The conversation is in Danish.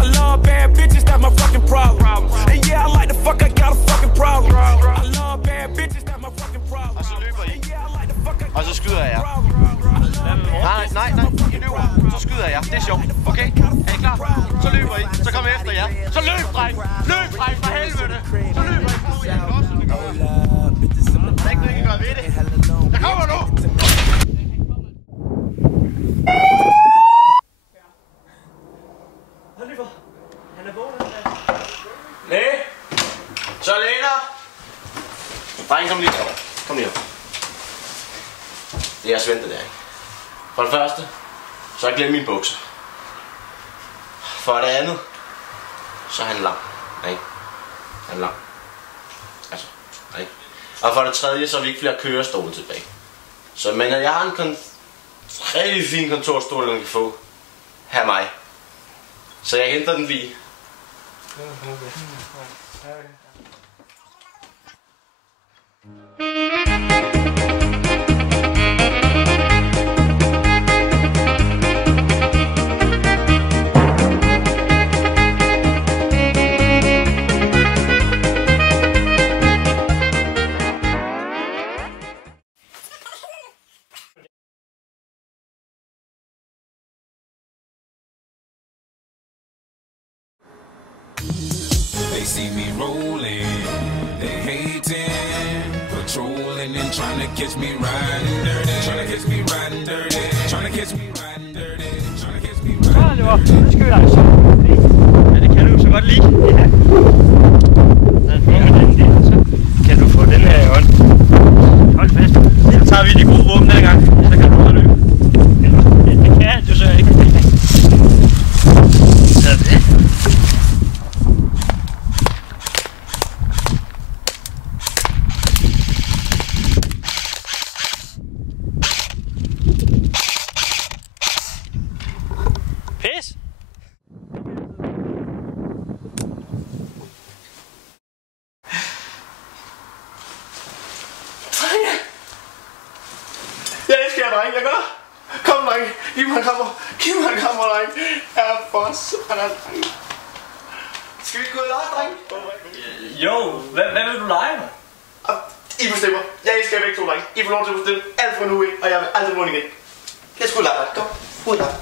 I love bad bitches, that's my fucking problem. And yeah, I like the fuck, I got a fucking problem. I love bad bitches, that's my fucking problem. Og så løber I. And yeah, I like the fuck, I Og så skyder jeg jer. Nej, I løber. Så skyder jeg. Det er sjovt. Okay? Er I klar? Så løber I. Så kommer jeg efter jer. Så løb, dreng! Løb, dreng, for helvede! Så løber I. Der er ikke noget, I kan gøre ved det. Jeg kommer nu! Oliver, han er vågen. Nej! Så Lena! Dreng, kom lige over. Kom lige over. Det er Svend, det der, ikke? For det første, så har jeg glemt mine bukser. For det andet, så er han lang. Ikke? Han er lang. Altså, ikke? Og for det tredje, så har vi ikke flere kørestole tilbage. Så men jeg har en rigtig fin kontorstol, den kan få. Her mig. Så jeg henter den lige. They see me rolling, they hating, patrolling and trying to catch me riding dirty, trying to catch me riding dirty, trying to catch me riding dirty, trying to catch me riding dirty. Oliver, nu skal vi altså. Ja, det kan du så godt lide. Ja. Så kan du få den her i hånd. Hold fast. Så tager vi de gode våben den gang. Så kan du ud og løbe. Det kan du så ikke. Så det. Pis! Drenge! Jeg elsker jer, drenge. Jeg gør. Kom, drenge. Giv mig en kammer. Giv mig en kammer, drenge. Jeg er for sådan, drenge. Skal vi gå i lege, drenge? Jo, hvad vil du lege med? I bestemmer. Jeg elsker jer begge to, drenge. I får lov til at bestemme alt fra nu af, og jeg vil aldrig vunde igen. Lad os gå i lege, drenge. Kom. Ud i lege.